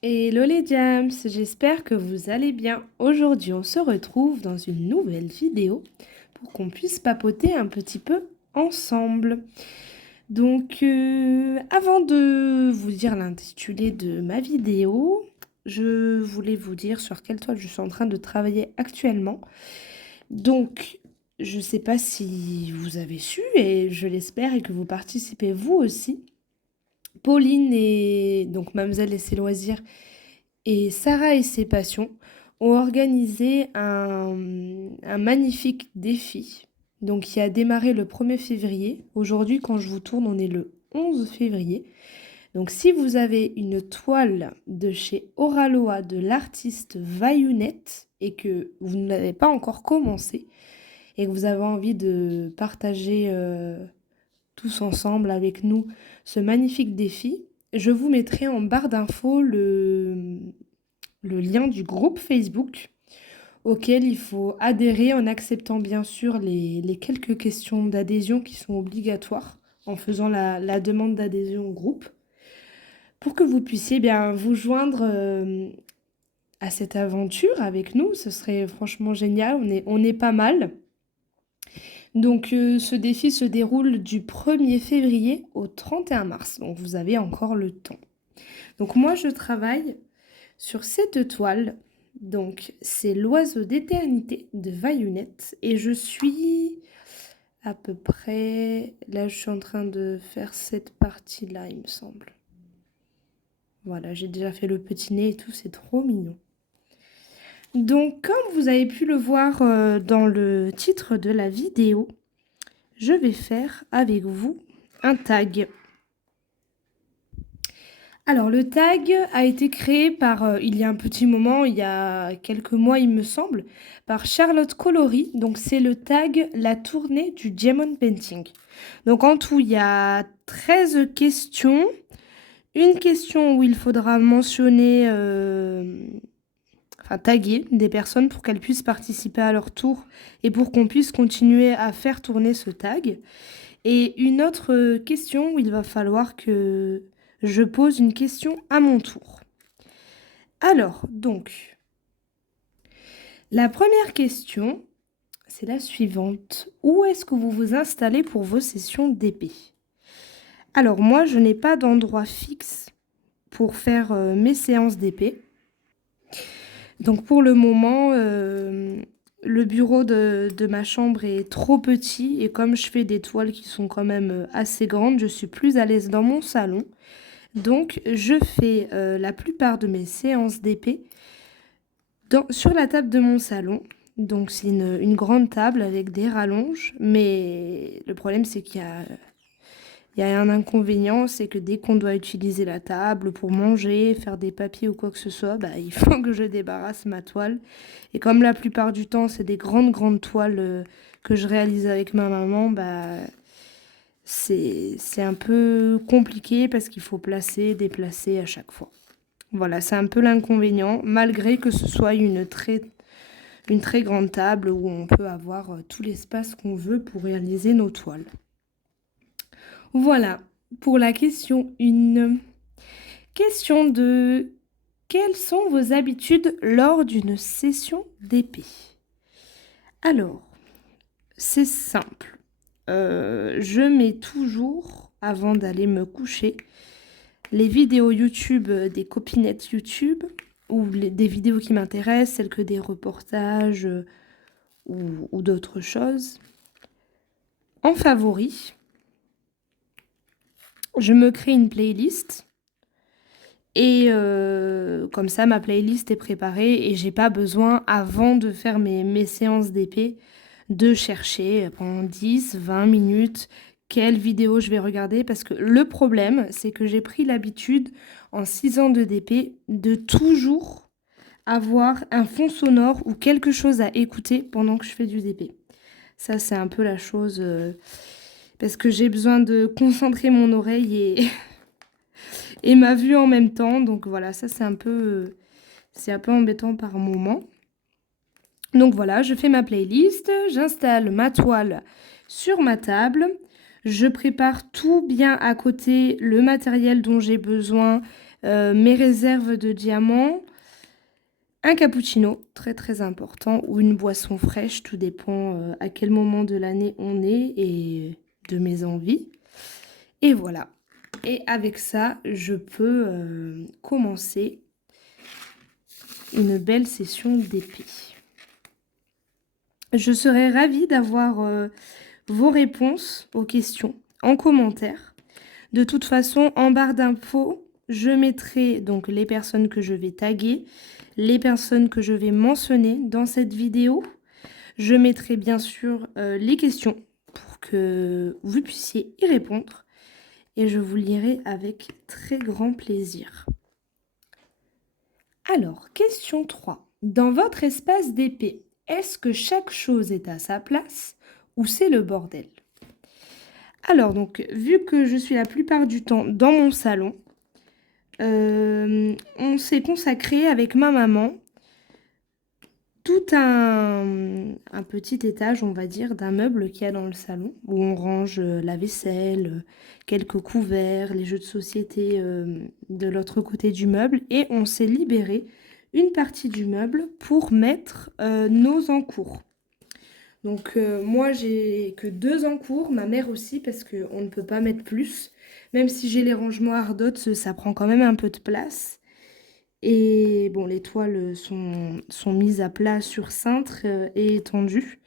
Hello les Jams, j'espère que vous allez bien. Aujourd'hui, on se retrouve dans une nouvelle vidéo pour qu'on puisse papoter un petit peu ensemble. Donc, avant de vous dire l'intitulé de ma vidéo, je voulais vous dire sur quelle toile je suis en train de travailler actuellement. Donc, je ne sais pas si vous avez su, et je l'espère, et que vous participez vous aussi. Pauline et donc Mademoiselle et ses loisirs et Sarah et ses passions ont organisé un magnifique défi. Donc, qui a démarré le 1er février. Aujourd'hui, quand je vous tourne, on est le 11 février. Donc, si vous avez une toile de chez Oraloa de l'artiste Vayounette et que vous ne l'avez pas encore commencé et que vous avez envie de partager tous ensemble avec nous ce magnifique défi, je vous mettrai en barre d'infos le lien du groupe Facebook auquel il faut adhérer en acceptant bien sûr les quelques questions d'adhésion qui sont obligatoires en faisant la demande d'adhésion au groupe pour que vous puissiez bien vous joindre à cette aventure avec nous. Ce serait franchement génial, on est pas mal. Donc ce défi se déroule du 1er février au 31 mars, donc vous avez encore le temps. Donc moi je travaille sur cette toile, donc c'est l'oiseau d'éternité de Vayounette et je suis à peu près, là je suis en train de faire cette partie-là il me semble. Voilà, j'ai déjà fait le petit nez et tout, c'est trop mignon. Donc comme vous avez pu le voir dans le titre de la vidéo, je vais faire avec vous un tag. Alors, le tag a été créé par, il y a un petit moment, il y a quelques mois, il me semble, par Charlotte Colory. Donc, c'est le tag La tournée du Diamond Painting. Donc, en tout, il y a 13 questions. Une question où il faudra mentionner, taguer des personnes pour qu'elles puissent participer à leur tour et pour qu'on puisse continuer à faire tourner ce tag. Et une autre question où il va falloir que je pose une question à mon tour. Alors, donc, la première question, c'est la suivante. Où est-ce que vous vous installez pour vos sessions d'épée? Alors, moi, je n'ai pas d'endroit fixe pour faire mes séances d'épée. Donc, pour le moment, le bureau de ma chambre est trop petit et comme je fais des toiles qui sont quand même assez grandes, je suis plus à l'aise dans mon salon. Donc, je fais la plupart de mes séances d'épée sur la table de mon salon. Donc, c'est une grande table avec des rallonges. Mais le problème, c'est il y a un inconvénient, c'est que dès qu'on doit utiliser la table pour manger, faire des papiers ou quoi que ce soit, bah, il faut que je débarrasse ma toile. Et comme la plupart du temps, c'est des grandes toiles que je réalise avec ma maman, bah, c'est un peu compliqué parce qu'il faut placer, déplacer à chaque fois. Voilà, c'est un peu l'inconvénient, malgré que ce soit une très grande table où on peut avoir tout l'espace qu'on veut pour réaliser nos toiles. Voilà, pour la question 1. Question 2. Quelles sont vos habitudes lors d'une session d'épée? Alors, c'est simple. Je mets toujours, avant d'aller me coucher, les vidéos YouTube des copinettes YouTube ou des vidéos qui m'intéressent, celles que des reportages ou d'autres choses. En favori, je me crée une playlist et comme ça ma playlist est préparée et j'ai pas besoin avant de faire mes séances d'épée de chercher pendant 10-20 minutes quelle vidéo je vais regarder parce que le problème c'est que j'ai pris l'habitude en 6 ans de DP de toujours avoir un fond sonore ou quelque chose à écouter pendant que je fais du DP. Ça c'est un peu la chose parce que j'ai besoin de concentrer mon oreille et ma vue en même temps. Donc voilà, ça c'est un peu embêtant par moment. Donc voilà, je fais ma playlist, j'installe ma toile sur ma table, je prépare tout bien à côté, le matériel dont j'ai besoin, mes réserves de diamants, un cappuccino, très très important, ou une boisson fraîche, tout dépend à quel moment de l'année on est et de mes envies. Et voilà. Et avec ça, je peux commencer une belle session d'épée. Je serais ravie d'avoir vos réponses aux questions en commentaire. De toute façon, en barre d'infos, je mettrai donc les personnes que je vais taguer, les personnes que je vais mentionner dans cette vidéo. Je mettrai bien sûr les questions pour que vous puissiez y répondre. Et je vous lirai avec très grand plaisir. Alors, question 3. Dans votre espace d'épée, est-ce que chaque chose est à sa place ou c'est le bordel? Alors, donc, vu que je suis la plupart du temps dans mon salon, on s'est consacré avec ma maman tout un petit étage, on va dire, d'un meuble qu'il y a dans le salon, où on range la vaisselle, quelques couverts, les jeux de société de l'autre côté du meuble, et on s'est libéré une partie du meuble pour mettre nos encours. Donc moi j'ai que 2 encours, ma mère aussi parce qu'on ne peut pas mettre plus. Même si j'ai les rangements Ardot, ça prend quand même un peu de place. Et bon, les toiles sont mises à plat sur cintre et étendues,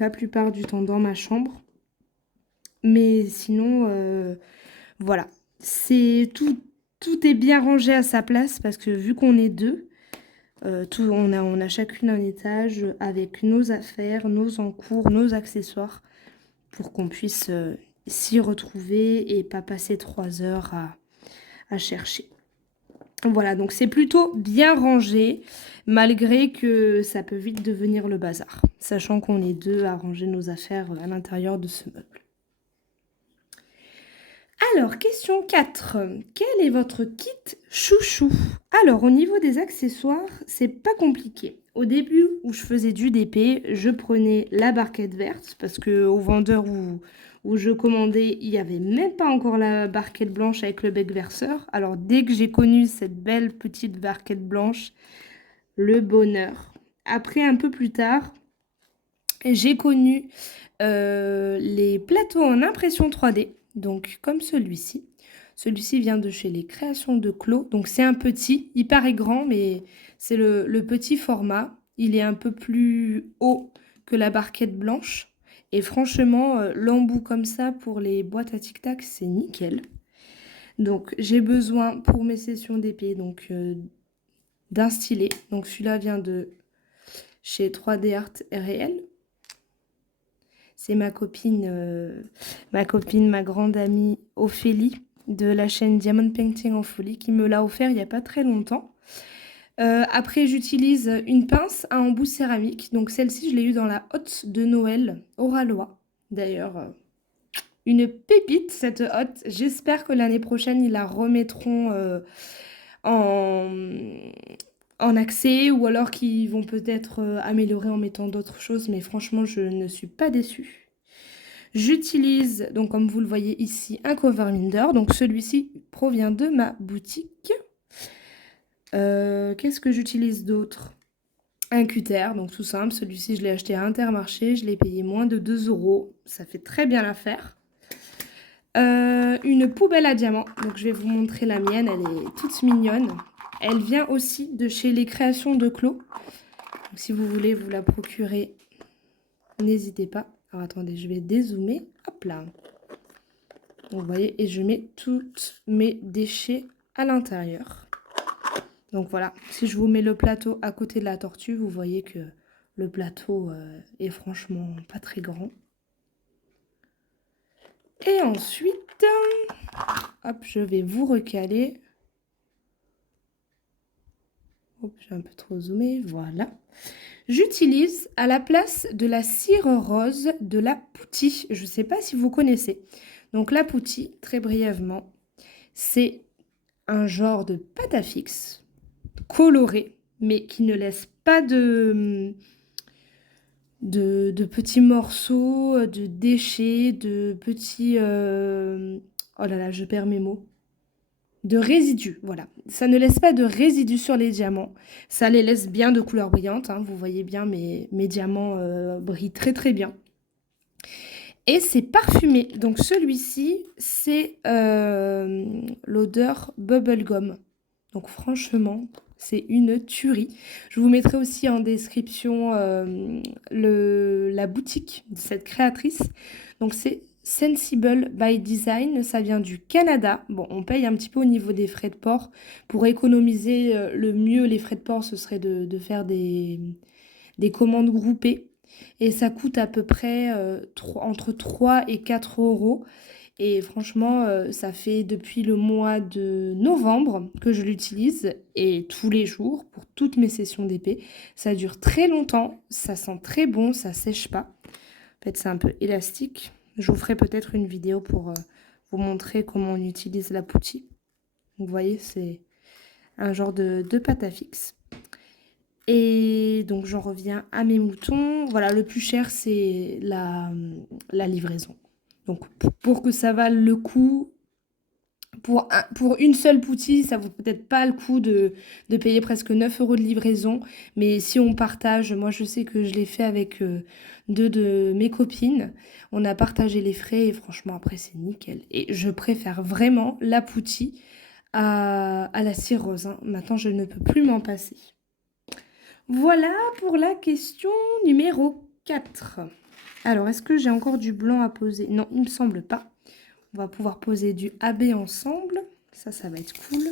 la plupart du temps dans ma chambre. Mais sinon, voilà, tout est bien rangé à sa place parce que vu qu'on est deux, on a chacune un étage avec nos affaires, nos encours, nos accessoires pour qu'on puisse s'y retrouver et pas passer 3 heures à chercher. Voilà, donc c'est plutôt bien rangé, malgré que ça peut vite devenir le bazar, sachant qu'on est deux à ranger nos affaires à l'intérieur de ce meuble. Alors, question 4. Quel est votre kit chouchou? Alors, au niveau des accessoires, c'est pas compliqué. Au début où je faisais du DP, je prenais la barquette verte, parce qu'au vendeur où je commandais, il n'y avait même pas encore la barquette blanche avec le bec verseur. Alors, dès que j'ai connu cette belle petite barquette blanche, le bonheur. Après, un peu plus tard, j'ai connu les plateaux en impression 3D, donc comme celui-ci. Celui-ci vient de chez les Créations de Clos. Donc c'est un petit, il paraît grand, mais c'est le petit format. Il est un peu plus haut que la barquette blanche. Et franchement, l'embout comme ça pour les boîtes à tic-tac, c'est nickel. Donc j'ai besoin pour mes sessions d'épée d'un stylet. Donc celui-là vient de chez 3D Art Réel. C'est ma copine, ma grande amie Ophélie de la chaîne Diamond Painting en Folie qui me l'a offert il n'y a pas très longtemps. Après, j'utilise une pince à embout céramique. Donc celle-ci, je l'ai eue dans la hotte de Noël, Oralois. D'ailleurs, une pépite cette hotte. J'espère que l'année prochaine, ils la remettront en, en accès ou alors qu'ils vont peut-être améliorer en mettant d'autres choses. Mais franchement, je ne suis pas déçue. J'utilise, donc comme vous le voyez ici, un cover minder. Donc celui-ci provient de ma boutique. Qu'est-ce que j'utilise d'autre? Un cutter, donc tout simple. Celui-ci, je l'ai acheté à Intermarché. Je l'ai payé moins de 2 euros. Ça fait très bien l'affaire. Une poubelle à diamants. Donc je vais vous montrer la mienne. Elle est toute mignonne. Elle vient aussi de chez les Créations de Clos. Donc, si vous voulez vous la procurer, n'hésitez pas. Alors attendez, je vais dézoomer. Hop là. Donc, vous voyez, et je mets tous mes déchets à l'intérieur. Donc voilà, si je vous mets le plateau à côté de la tortue, vous voyez que le plateau est franchement pas très grand. Et ensuite, hop, je vais vous recaler. Hop, j'ai un peu trop zoomé, voilà. J'utilise à la place de la cire rose de la poutie. Je ne sais pas si vous connaissez. Donc la poutie, très brièvement, c'est un genre de pâte à fixe coloré, mais qui ne laisse pas de petits morceaux, de déchets, de petits... Oh là là, je perds mes mots. de résidus. Voilà, ça ne laisse pas de résidus sur les diamants. Ça les laisse bien de couleur brillante, hein. Vous voyez bien, mes diamants brillent très très bien. Et c'est parfumé. Donc celui-ci, c'est l'odeur bubblegum. Donc franchement, c'est une tuerie. Je vous mettrai aussi en description la boutique de cette créatrice. Donc c'est Sensible by Design, ça vient du Canada. Bon, on paye un petit peu au niveau des frais de port. Pour économiser le mieux les frais de port, ce serait de faire des commandes groupées. Et ça coûte à peu près entre 3 et 4 euros. Et franchement, ça fait depuis le mois de novembre que je l'utilise et tous les jours pour toutes mes sessions d'épée. Ça dure très longtemps, ça sent très bon, ça sèche pas. En fait, c'est un peu élastique. Je vous ferai peut-être une vidéo pour vous montrer comment on utilise la poutie. Vous voyez, c'est un genre de pâte à fixe. Et donc, j'en reviens à mes moutons. Voilà, le plus cher, c'est la livraison. Donc, pour que ça vale le coup, pour une seule poutille, ça vaut peut-être pas le coup de payer presque 9 euros de livraison. Mais si on partage, moi, je sais que je l'ai fait avec deux de mes copines. On a partagé les frais et franchement, après, c'est nickel. Et je préfère vraiment la poutille à la cire rose, hein. Maintenant, je ne peux plus m'en passer. Voilà pour la question numéro 4. Alors, est-ce que j'ai encore du blanc à poser? Non, il ne me semble pas. On va pouvoir poser du AB ensemble. Ça va être cool.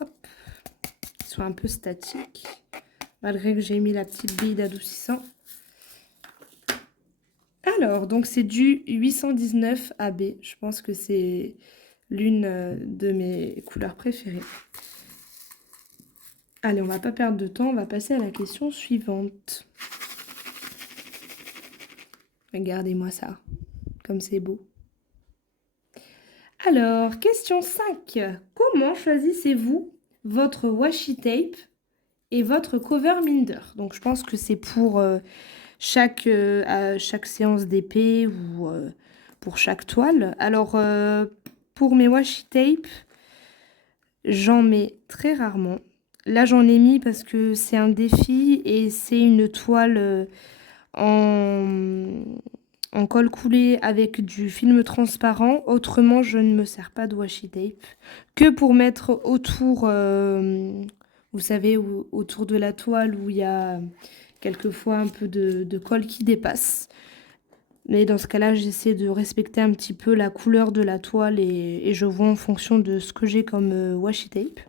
Hop. Ils sont un peu statiques. Malgré que j'ai mis la petite bille d'adoucissant. Alors, donc c'est du 819 AB. Je pense que c'est l'une de mes couleurs préférées. Allez, on va pas perdre de temps, on va passer à la question suivante. Regardez-moi ça, comme c'est beau. Alors, question 5. Comment choisissez-vous votre washi tape et votre cover minder? Donc, je pense que c'est pour chaque séance d'épée ou pour chaque toile. Alors, pour mes washi tape, j'en mets très rarement. Là, j'en ai mis parce que c'est un défi et c'est une toile en colle coulée avec du film transparent. Autrement, je ne me sers pas de washi tape que pour mettre autour, vous savez, autour de la toile où il y a quelquefois un peu de colle qui dépasse. Mais dans ce cas-là, j'essaie de respecter un petit peu la couleur de la toile et je vois en fonction de ce que j'ai comme washi tape.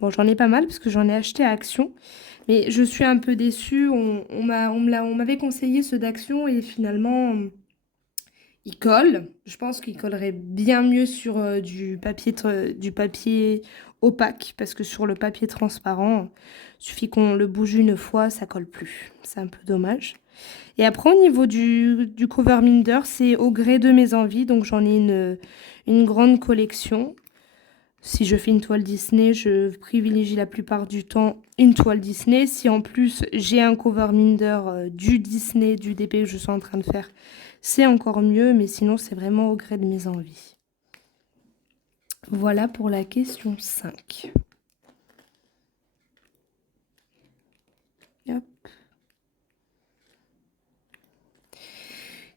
Bon, j'en ai pas mal parce que j'en ai acheté à Action. Mais je suis un peu déçue. On m'avait conseillé ceux d'Action et finalement, il colle. Je pense qu'il collerait bien mieux sur du papier opaque parce que sur le papier transparent, il suffit qu'on le bouge une fois, ça colle plus. C'est un peu dommage. Et après, au niveau du cover minder, c'est au gré de mes envies. Donc, j'en ai une grande collection. Si je fais une toile Disney, je privilégie la plupart du temps une toile Disney. Si en plus j'ai un cover minder du Disney, du DP que je suis en train de faire, c'est encore mieux. Mais sinon, c'est vraiment au gré de mes envies. Voilà pour la question 5. Hop.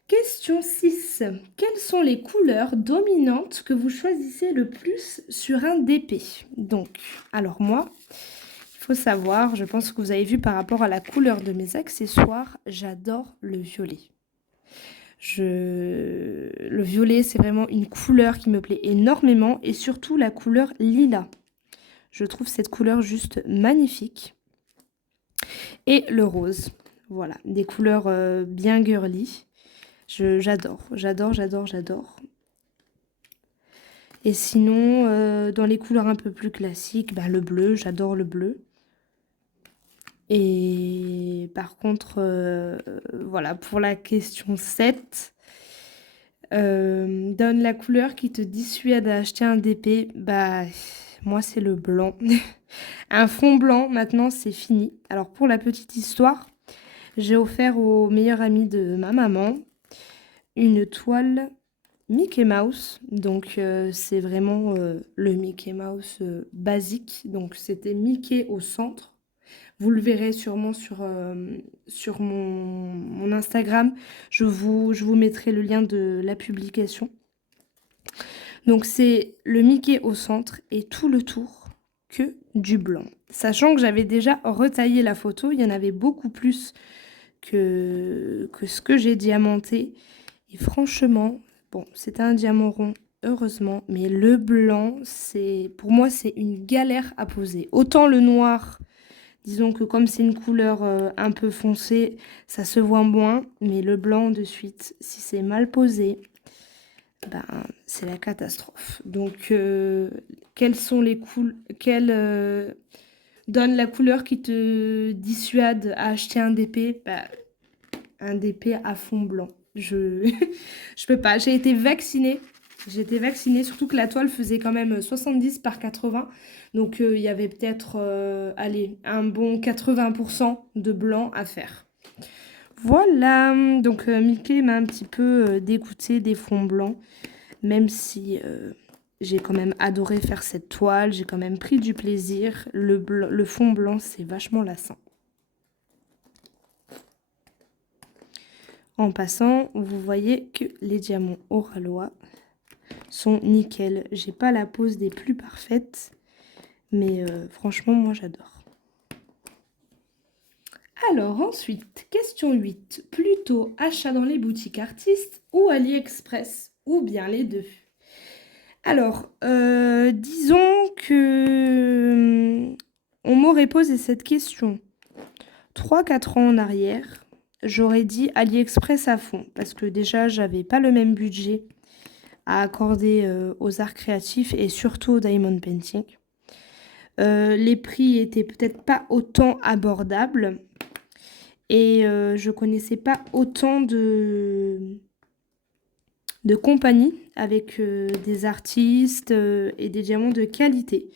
Question 6. Quelles sont les couleurs dominantes que vous choisissez le plus sur un DP? Donc, alors moi, il faut savoir, je pense que vous avez vu par rapport à la couleur de mes accessoires, j'adore le violet. Le violet, c'est vraiment une couleur qui me plaît énormément et surtout la couleur lilas. Je trouve cette couleur juste magnifique. Et le rose, voilà, des couleurs bien girly. J'adore. Et sinon, dans les couleurs un peu plus classiques, bah, le bleu, j'adore le bleu. Et par contre, voilà, pour la question 7, donne la couleur qui te dissuade d'acheter un DP. Bah, moi, c'est le blanc. Un fond blanc, maintenant, c'est fini. Alors, pour la petite histoire, j'ai offert au meilleur ami de ma maman une toile Mickey Mouse. Donc c'est vraiment le Mickey Mouse basique. Donc c'était Mickey au centre. Vous le verrez sûrement sur mon Instagram. Je vous mettrai le lien de la publication. Donc c'est le Mickey au centre et tout le tour que du blanc. Sachant que j'avais déjà retaillé la photo, il y en avait beaucoup plus que ce que j'ai diamanté. Et franchement, bon, c'était un diamant rond, heureusement, mais le blanc, pour moi, c'est une galère à poser. Autant le noir, disons que comme c'est une couleur un peu foncée, ça se voit moins, mais le blanc de suite, si c'est mal posé, ben, c'est la catastrophe. Donc, quelles sont les donne la couleur qui te dissuade à acheter un DP? Ben, un DP à fond blanc. Je peux pas. J'ai été vaccinée. J'ai été vaccinée, surtout que la toile faisait quand même 70 par 80. Donc, il y avait peut-être, allez, un bon 80% de blanc à faire. Voilà. Donc, Mickey m'a un petit peu dégoûté des fonds blancs. Même si j'ai quand même adoré faire cette toile. J'ai quand même pris du plaisir. Le fond blanc, c'est vachement lassant. En passant, vous voyez que les diamants Oralois sont nickel. J'ai pas la pose des plus parfaites, mais franchement, moi j'adore. Alors ensuite, question 8. Plutôt achat dans les boutiques artistes ou AliExpress, ou bien les deux? Alors, disons que on m'aurait posé cette question 3-4 ans en arrière. J'aurais dit AliExpress à fond, parce que déjà, j'avais pas le même budget à accorder aux arts créatifs et surtout au diamond painting. Les prix étaient peut-être pas autant abordables et je connaissais pas autant de compagnies avec des artistes et des diamants de qualité.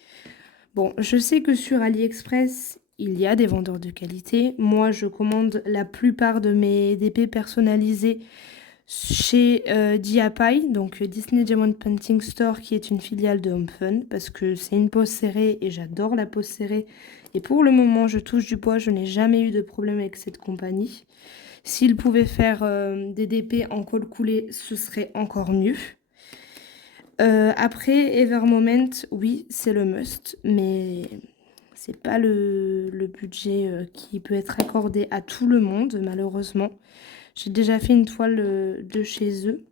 Bon, je sais que sur AliExpress, il y a des vendeurs de qualité. Moi, je commande la plupart de mes DP personnalisés chez Diapai, donc Disney Diamond Painting Store, qui est une filiale de Home Fun, parce que c'est une pose serrée et j'adore la pose serrée. Et pour le moment, je touche du bois, je n'ai jamais eu de problème avec cette compagnie. S'ils pouvaient faire des DP en colle coulée, ce serait encore mieux. Après, Evermoment, oui, c'est le must, mais c'est pas le budget qui peut être accordé à tout le monde, malheureusement. J'ai déjà fait une toile de chez eux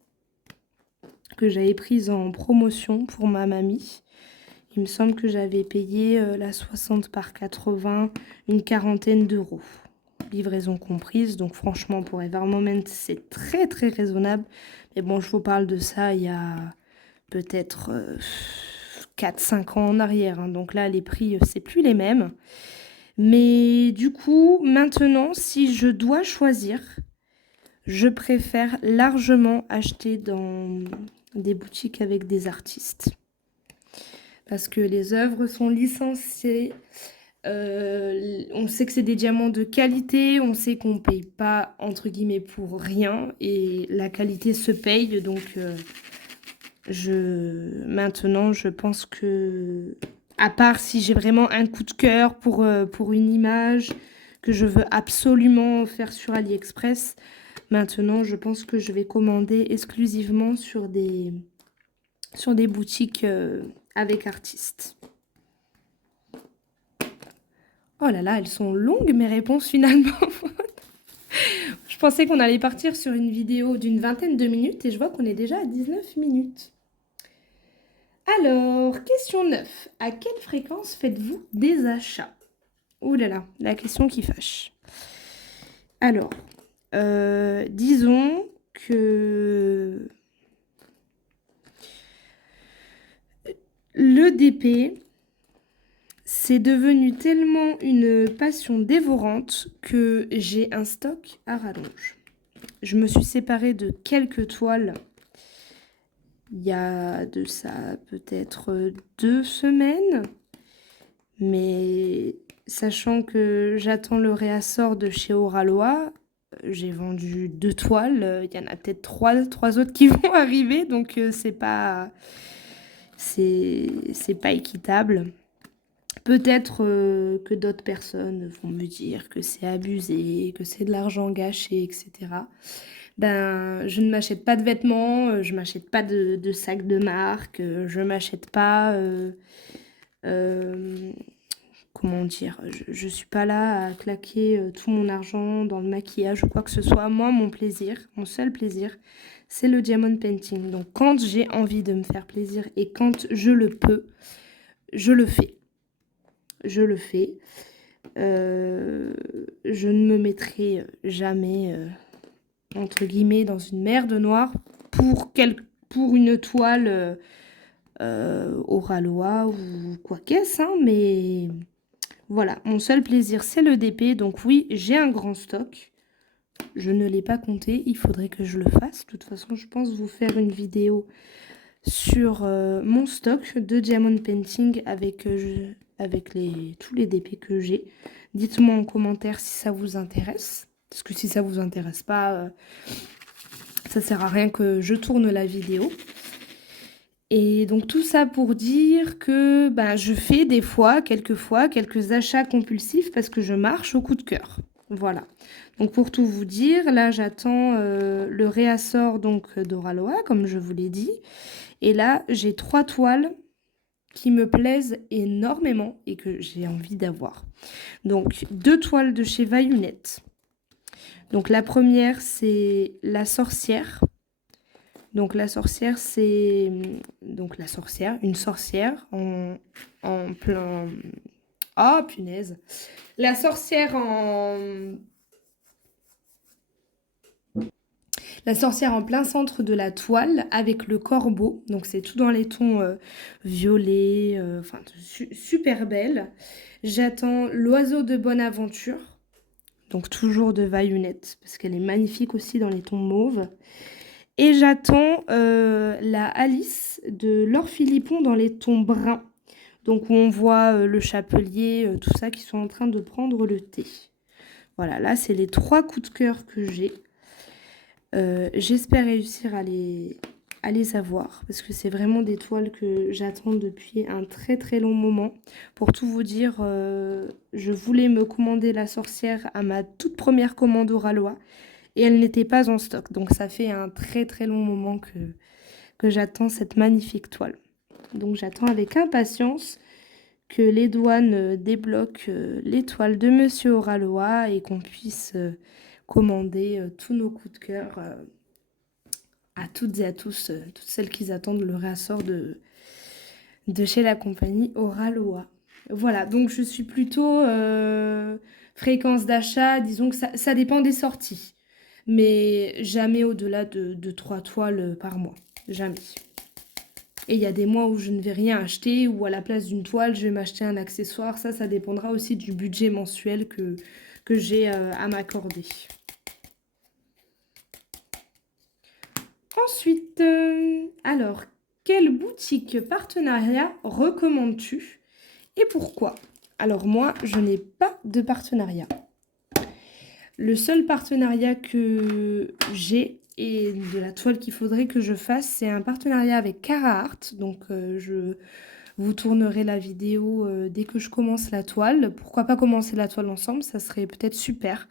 que j'avais prise en promotion pour ma mamie. Il me semble que j'avais payé la 60 par 80, une quarantaine d'euros. Livraison comprise, donc franchement pour Evermoment c'est très très raisonnable. Mais bon, je vous parle de ça il y a peut-être 4-5 ans en arrière, hein. Donc là les prix c'est plus les mêmes. Mais du coup maintenant si je dois choisir, je préfère largement acheter dans des boutiques avec des artistes. Parce que les œuvres sont licenciées. On sait que c'est des diamants de qualité. On sait qu'on ne paye pas, entre guillemets, pour rien. Et la qualité se paye. Donc, maintenant, je pense que... À part si j'ai vraiment un coup de cœur pour une image que je veux absolument faire sur AliExpress... Maintenant, je pense que je vais commander exclusivement sur des boutiques avec artistes. Oh là là, elles sont longues mes réponses finalement. Je pensais qu'on allait partir sur une vidéo d'une vingtaine de minutes et je vois qu'on est déjà à 19 minutes. Alors, question 9. À quelle fréquence faites-vous des achats? Ouh là là, la question qui fâche. Alors, disons que le DP, c'est devenu tellement une passion dévorante que j'ai un stock à rallonge. Je me suis séparée de quelques toiles il y a de ça peut-être 2 semaines. Mais sachant que j'attends le réassort de chez Oralois, j'ai vendu 2 toiles, il y en a peut-être trois autres qui vont arriver, donc c'est pas équitable. Peut-être que d'autres personnes vont me dire que c'est abusé, que c'est de l'argent gâché, etc. Ben, je ne m'achète pas de vêtements, je m'achète pas de sacs de marque, je m'achète pas, euh, comment dire, je suis pas là à claquer tout mon argent dans le maquillage ou quoi que ce soit. Moi, mon plaisir, mon seul plaisir, c'est le diamond painting. Donc, quand j'ai envie de me faire plaisir et quand je le peux, je le fais. Je le fais. Je ne me mettrai jamais, entre guillemets, dans une mer de noir pour une toile au Ralois ou quoi qu'est-ce, hein, mais voilà, mon seul plaisir, c'est le DP. Donc oui, j'ai un grand stock. Je ne l'ai pas compté, il faudrait que je le fasse. De toute façon, je pense vous faire une vidéo sur mon stock de diamond painting avec tous les DP que j'ai. Dites-moi en commentaire si ça vous intéresse. Parce que si ça vous intéresse pas, ça sert à rien que je tourne la vidéo. Et donc tout ça pour dire que ben, je fais quelquefois, quelques achats compulsifs parce que je marche au coup de cœur. Voilà. Donc pour tout vous dire, là j'attends le réassort donc d'Oraloa, comme je vous l'ai dit. Et là j'ai 3 toiles qui me plaisent énormément et que j'ai envie d'avoir. Donc 2 toiles de chez Vayunette. Donc la première c'est La Sorcière. Donc la sorcière, c'est donc la sorcière, une sorcière en plein. Oh punaise! La sorcière en plein centre de la toile avec le corbeau. Donc c'est tout dans les tons violets, enfin super belle. J'attends l'oiseau de bonne aventure. Donc toujours de Vayunette parce qu'elle est magnifique aussi dans les tons mauves. Et j'attends la Alice de Laure Philippon dans les tons bruns. Donc où on voit le chapelier, tout ça qui sont en train de prendre le thé. Voilà, là c'est les 3 coups de cœur que j'ai. J'espère réussir à les avoir parce que c'est vraiment des toiles que j'attends depuis un très très long moment. Pour tout vous dire, je voulais me commander la sorcière à ma toute première commande au Ralois et elle n'était pas en stock. Donc ça fait un très très long moment que j'attends cette magnifique toile. Donc j'attends avec impatience que les douanes débloquent les toiles de Monsieur Oralois et qu'on puisse commander tous nos coups de cœur à toutes et à tous, toutes celles qui attendent le réassort de chez la compagnie Oralois. Voilà, donc je suis plutôt fréquence d'achat, disons que ça dépend des sorties, mais jamais au-delà de 3 toiles par mois, jamais. Et il y a des mois où je ne vais rien acheter, ou à la place d'une toile, je vais m'acheter un accessoire. Ça dépendra aussi du budget mensuel que j'ai à m'accorder. Ensuite, alors, quelle boutique partenariat recommandes-tu et pourquoi? Alors moi, je n'ai pas de partenariat. Le seul partenariat que j'ai et de la toile qu'il faudrait que je fasse, c'est un partenariat avec Carhartt. Donc je vous tournerai la vidéo dès que je commence la toile. Pourquoi pas commencer la toile ensemble? Ça serait peut-être super.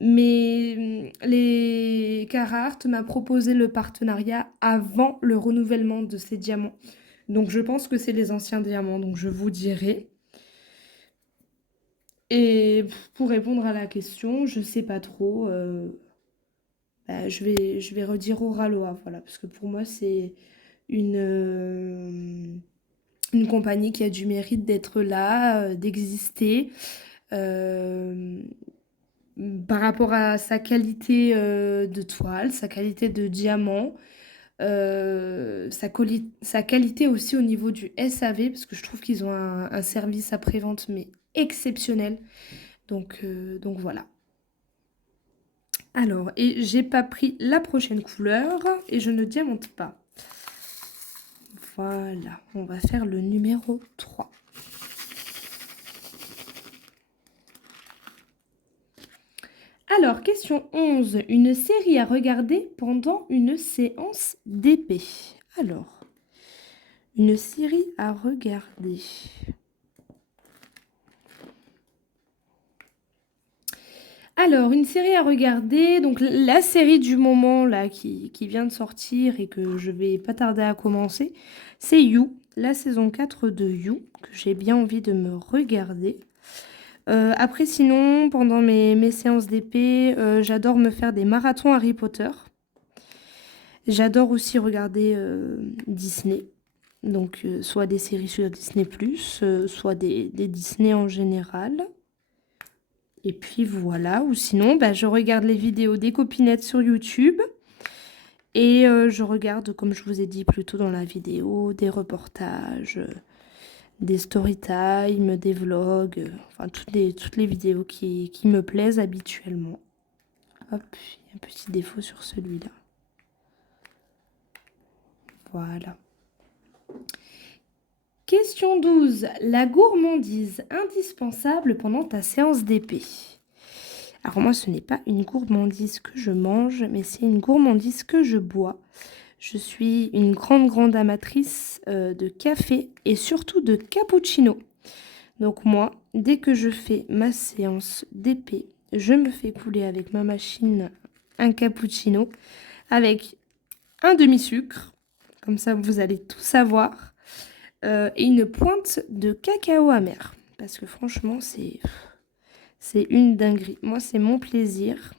Mais les Carhartt m'a proposé le partenariat avant le renouvellement de ces diamants. Donc je pense que c'est les anciens diamants, donc je vous dirai. Et pour répondre à la question, je sais pas trop. Bah, je vais redire au Ralois, voilà, parce que pour moi c'est une, euh, une compagnie qui a du mérite d'être là, d'exister. Euh, Par rapport à sa qualité de toile, sa qualité de diamant, sa qualité aussi au niveau du SAV, parce que je trouve qu'ils ont un service après-vente mais exceptionnel. Donc voilà. Alors, et j'ai pas pris la prochaine couleur et je ne diamante pas. Voilà, on va faire le numéro 3. Alors, question 11. Une série à regarder pendant une séance d'épée. Alors, une série à regarder. Alors, une série à regarder. Donc, la série du moment là qui vient de sortir et que je vais pas tarder à commencer, c'est You, la saison 4 de You, que j'ai bien envie de me regarder. Après, sinon, pendant mes séances d'épée, j'adore me faire des marathons Harry Potter. J'adore aussi regarder Disney. Donc, soit des séries sur Disney+, soit des Disney en général. Et puis voilà, ou sinon, bah, je regarde les vidéos des copinettes sur YouTube. Et je regarde, comme je vous ai dit plus tôt dans la vidéo, des reportages, des story time, des vlogs, enfin toutes les vidéos qui me plaisent habituellement. Hop, il y a un petit défaut sur celui-là. Voilà. Question 12. La gourmandise indispensable pendant ta séance d'épée. Alors moi, ce n'est pas une gourmandise que je mange, mais c'est une gourmandise que je bois. Je suis une grande amatrice de café et surtout de cappuccino. Donc moi, dès que je fais ma séance d'épée, je me fais couler avec ma machine un cappuccino avec un demi-sucre. Comme ça, vous allez tout savoir. Et une pointe de cacao amer. Parce que franchement, c'est une dinguerie. Moi, c'est mon plaisir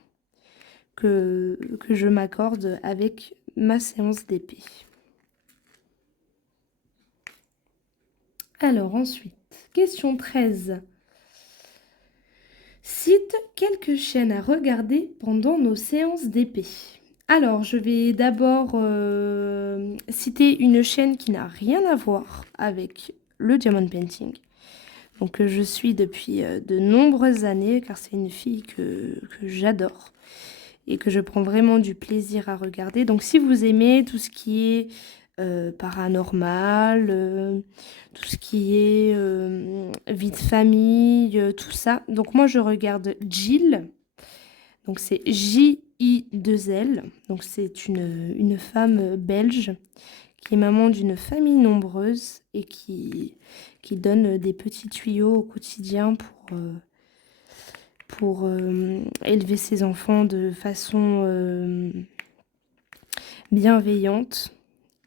que je m'accorde avec ma séance d'épée. Alors ensuite, question 13. Cite quelques chaînes à regarder pendant nos séances d'épée. Alors, je vais d'abord citer une chaîne qui n'a rien à voir avec le diamond painting. Donc, que je suis depuis de nombreuses années, car c'est une fille que j'adore et que je prends vraiment du plaisir à regarder. Donc, si vous aimez tout ce qui est paranormal, tout ce qui est vie de famille, tout ça. Donc, moi, je regarde Jill. Donc, c'est J-I-2-L. Donc, c'est une femme belge qui est maman d'une famille nombreuse et qui donne des petits tuyaux au quotidien pour élever ses enfants de façon bienveillante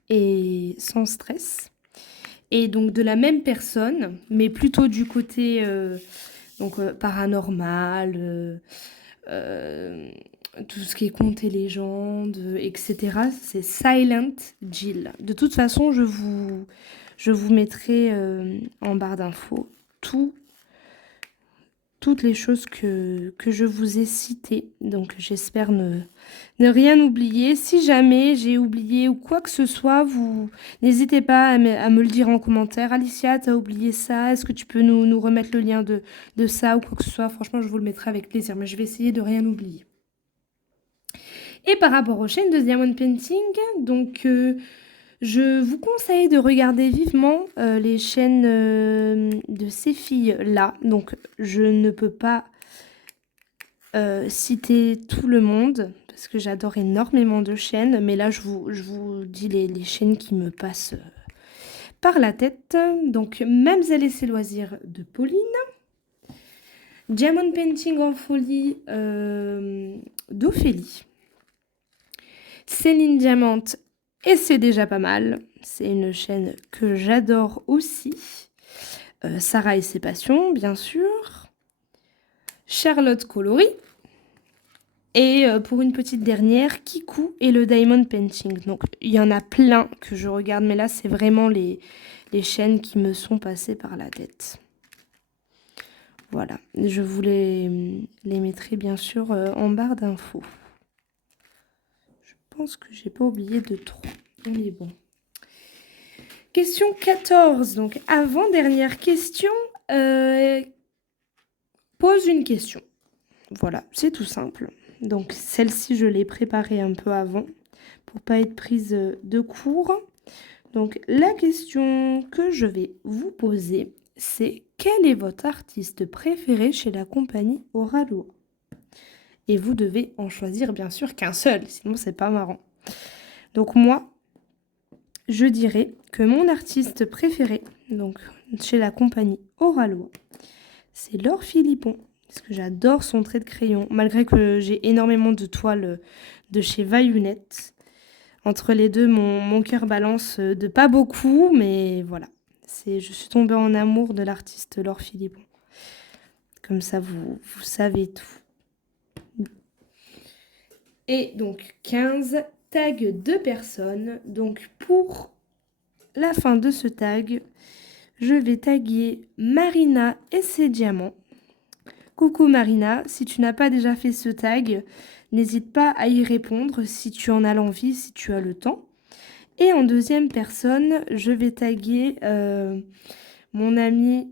et sans stress. Et donc de la même personne, mais plutôt du côté paranormal, tout ce qui est contes et légendes, etc. C'est Silent Jill. De toute façon, je vous mettrai en barre d'infos toutes les choses que je vous ai citées. Donc j'espère ne rien oublier. Si jamais j'ai oublié ou quoi que ce soit, vous n'hésitez pas à me le dire en commentaire. Alicia, t'as oublié ça? Est-ce que tu peux nous remettre le lien de ça ou quoi que ce soit? Franchement, je vous le mettrai avec plaisir, mais je vais essayer de rien oublier. Et par rapport aux chaînes de Diamond Painting, donc je vous conseille de regarder vivement les chaînes de ces filles-là. Donc je ne peux pas citer tout le monde parce que j'adore énormément de chaînes. Mais là, je vous dis les chaînes qui me passent par la tête. Donc Mamselle et ses loisirs de Pauline. Diamond Painting en folie d'Ophélie. Céline Diamante, et c'est déjà pas mal. C'est une chaîne que j'adore aussi. Sarah et ses passions, bien sûr. Charlotte Coloris. Et pour une petite dernière, Kikou et le Diamond Painting. Donc, il y en a plein que je regarde, mais là, c'est vraiment les chaînes qui me sont passées par la tête. Voilà, je vous les mettrai bien sûr en barre d'infos. Je pense que j'ai pas oublié de trop. On est bon. Question 14. Donc, avant-dernière question. Pose une question. Voilà, c'est tout simple. Donc, celle-ci, je l'ai préparée un peu avant pour pas être prise de court. Donc, la question que je vais vous poser, c'est quel est votre artiste préféré chez la compagnie Aura Loa? Et vous devez en choisir bien sûr qu'un seul, sinon c'est pas marrant. Donc moi, je dirais que mon artiste préféré, donc chez la compagnie Oralois, c'est Laure Philippon. Parce que j'adore son trait de crayon, malgré que j'ai énormément de toiles de chez Vayunette. Entre les deux, mon cœur balance de pas beaucoup, mais voilà. Je suis tombée en amour de l'artiste Laure Philippon. Comme ça, vous savez tout. Et donc, 15 tags de personnes. Donc, pour la fin de ce tag, je vais taguer Marina et ses diamants. Coucou Marina, si tu n'as pas déjà fait ce tag, n'hésite pas à y répondre si tu en as l'envie, si tu as le temps. Et en deuxième personne, je vais taguer mon amie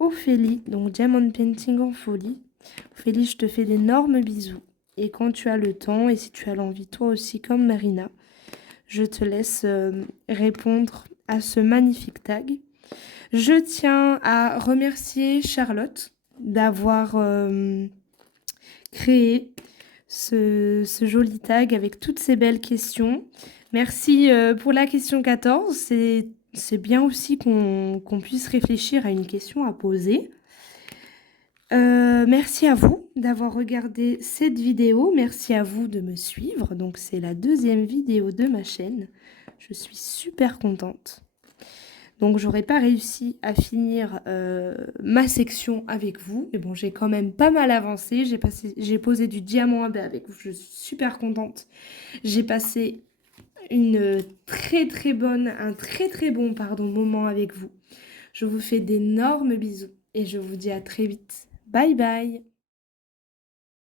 Ophélie, donc Diamond Painting en folie. Ophélie, je te fais d'énormes bisous. Et quand tu as le temps et si tu as l'envie toi aussi comme Marina, je te laisse répondre à ce magnifique tag. Je tiens à remercier Charlotte d'avoir créé ce joli tag avec toutes ces belles questions. Merci pour la question 14. C'est bien aussi qu'on puisse réfléchir à une question à poser. Merci à vous d'avoir regardé cette vidéo. Merci à vous de me suivre. Donc c'est la deuxième vidéo de ma chaîne. Je suis super contente. Donc j'aurais pas réussi à finir ma section avec vous. Mais bon, j'ai quand même pas mal avancé. J'ai posé du diamant avec vous. Je suis super contente. J'ai passé un très très bon moment avec vous. Je vous fais d'énormes bisous et je vous dis à très vite. Bye bye!